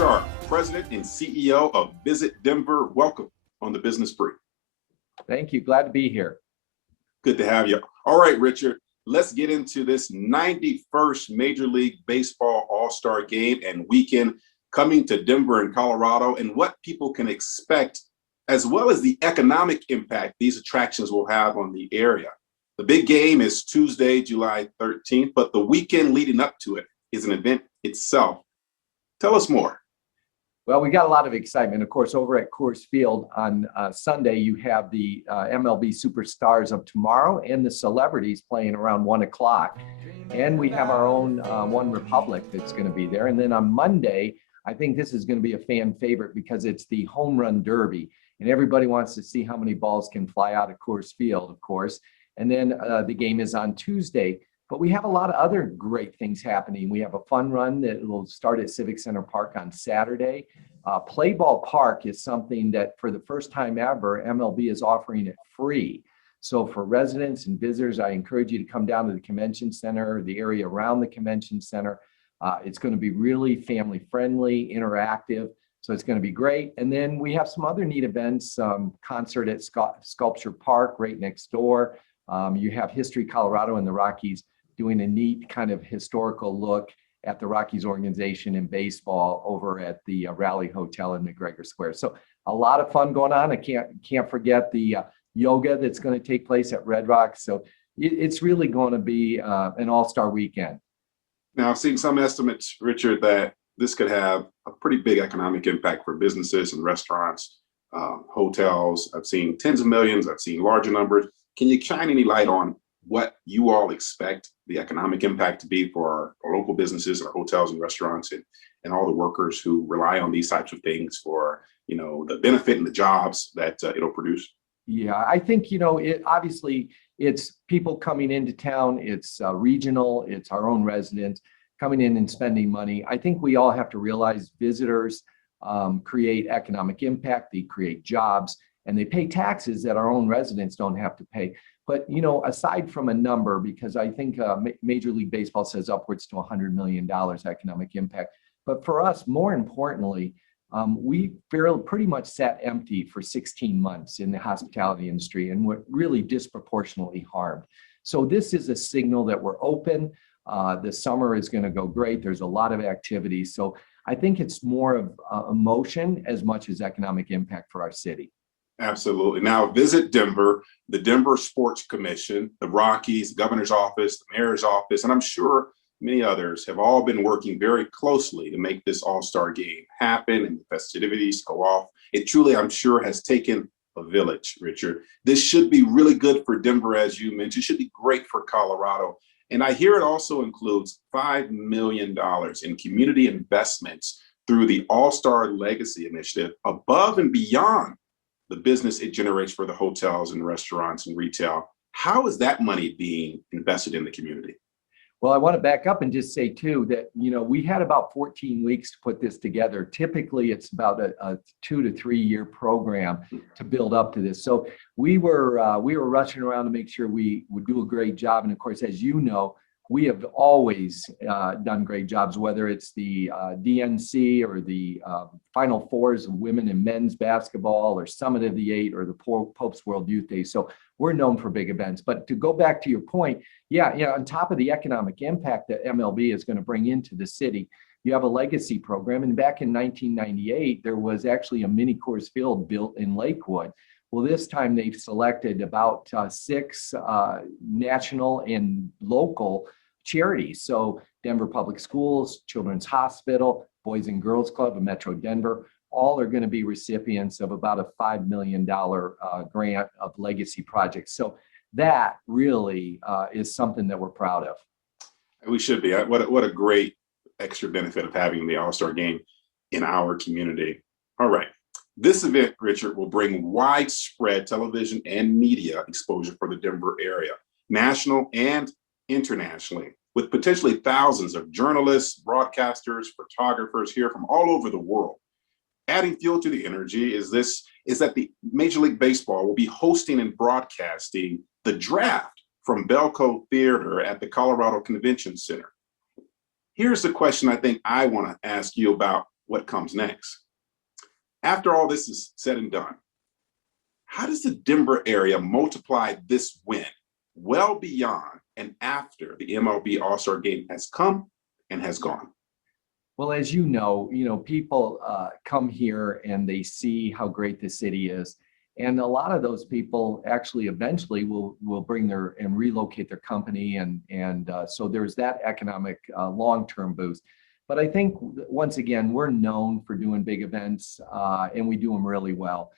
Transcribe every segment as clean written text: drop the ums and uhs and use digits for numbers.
Sharp, President and CEO of Visit Denver. Welcome on the Business Brief. Thank you. Glad to be here. Good to have you. All right, Richard, let's get into this 91st Major League Baseball All-Star Game and weekend coming to Denver and Colorado, and what people can expect, as well as the economic impact these attractions will have on the area. The big game is Tuesday, July 13th, but the weekend leading up to it is an event itself. Tell us more. Well, we got a lot of excitement. Of course, over at Coors Field on Sunday, you have the MLB superstars of tomorrow and the celebrities playing around 1 o'clock. And we have our own One Republic that's going to be there. And then on Monday, I think this is going to be a fan favorite because it's the Home Run Derby. And everybody wants to see how many balls can fly out of Coors Field, of course. And then the game is on Tuesday. But we have a lot of other great things happening. We have a fun run that will start at Civic Center Park on Saturday. Play Ball Park is something that for the first time ever, MLB is offering it free. So for residents and visitors, I encourage you to come down to the convention center, the area around the convention center. It's going to be really family friendly, interactive. So it's going to be great. And then we have some other neat events, concert at Sculpture Park right next door. You have History Colorado and the Rockies doing a neat kind of historical look at the Rockies organization in baseball over at the Raleigh Hotel in McGregor Square. So a lot of fun going on. I can't forget the yoga that's going to take place at Red Rocks. So it's really going to be an all-star weekend. Now, I've seen some estimates, Richard, that this could have a pretty big economic impact for businesses and restaurants, hotels. I've seen tens of millions. I've seen larger numbers. Can you shine any light on what you all expect the economic impact to be for our local businesses, our hotels and restaurants, and all the workers who rely on these types of things for, the benefit and the jobs that it'll produce? Yeah, I think, obviously it's people coming into town, it's regional, it's our own residents coming in and spending money. I think we all have to realize visitors create economic impact, they create jobs, and they pay taxes that our own residents don't have to pay. But, aside from a number, because I think Major League Baseball says upwards to $100 million economic impact. But for us, more importantly, we pretty much sat empty for 16 months in the hospitality industry and were really disproportionately harmed. So this is a signal that we're open. The summer is going to go great. There's a lot of activity. So I think it's more of emotion as much as economic impact for our city. Absolutely. Now, Visit Denver, the Denver Sports Commission, the Rockies, the governor's office, the mayor's office, and I'm sure many others have all been working very closely to make this all-star game happen and the festivities go off. It truly, I'm sure, has taken a village, Richard. This should be really good for Denver, as you mentioned. It should be great for Colorado. And I hear it also includes $5 million in community investments through the All-Star Legacy Initiative, above and beyond the business it generates for the hotels and restaurants and retail. How is that money being invested in the community? Well, I want to back up and just say too that, we had about 14 weeks to put this together. Typically, it's about a 2 to 3 year program to build up to this. So we were rushing around to make sure we would do a great job. And of course, as you know, we have always done great jobs, whether it's the DNC or the Final Fours of women and men's basketball or Summit of the Eight or the Pope's World Youth Day. So we're known for big events. But to go back to your point, on top of the economic impact that MLB is going to bring into the city, you have a legacy program. And back in 1998, there was actually a mini Coors Field built in Lakewood. Well, this time they've selected about 6 national and local charities. So Denver Public Schools, Children's Hospital, Boys and Girls Club of Metro Denver, all are going to be recipients of about a $5 million grant of legacy projects. So that really is something that we're proud of. We should be. What a great extra benefit of having the All-Star Game in our community. All right. This event, Richard, will bring widespread television and media exposure for the Denver area, national and internationally, with potentially thousands of journalists, broadcasters, photographers here from all over the world. Adding fuel to the energy is that the Major League Baseball will be hosting and broadcasting the draft from Belco Theater at the Colorado Convention Center. Here's the question I think I want to ask you about what comes next. After all this is said and done, how does the Denver area multiply this win well beyond and after the MLB All-Star Game has come and has gone? Well, as you know, people come here and they see how great the city is. And a lot of those people actually eventually will bring their and relocate their company. And so there's that economic long-term boost. But I think once again, we're known for doing big events and we do them really well.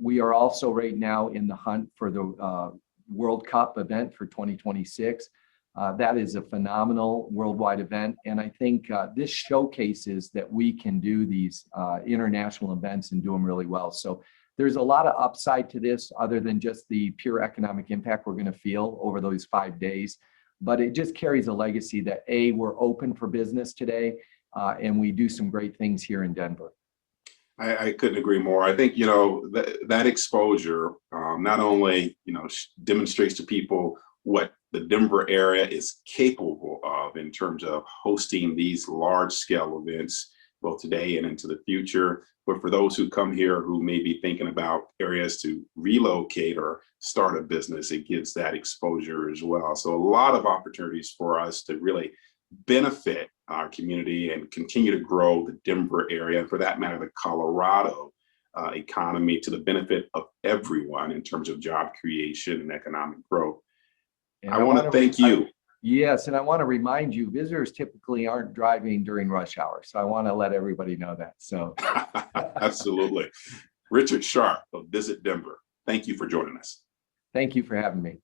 We are also right now in the hunt for the World Cup event for 2026. That is a phenomenal worldwide event. And I think this showcases that we can do these international events and do them really well. So there's a lot of upside to this other than just the pure economic impact we're going to feel over those 5 days. But it just carries a legacy that A, we're open for business today and we do some great things here in Denver. I couldn't agree more. I think, that exposure not only, demonstrates to people what the Denver area is capable of in terms of hosting these large scale events, both today and into the future. But for those who come here who may be thinking about areas to relocate or start a business, it gives that exposure as well. So a lot of opportunities for us to really benefit our community and continue to grow the Denver area, and for that matter, the Colorado economy, to the benefit of everyone in terms of job creation and economic growth. And I want to thank you. Yes, and I want to remind you, visitors typically aren't driving during rush hour. So I want to let everybody know that. So Absolutely. Richard Sharp of Visit Denver, thank you for joining us. Thank you for having me.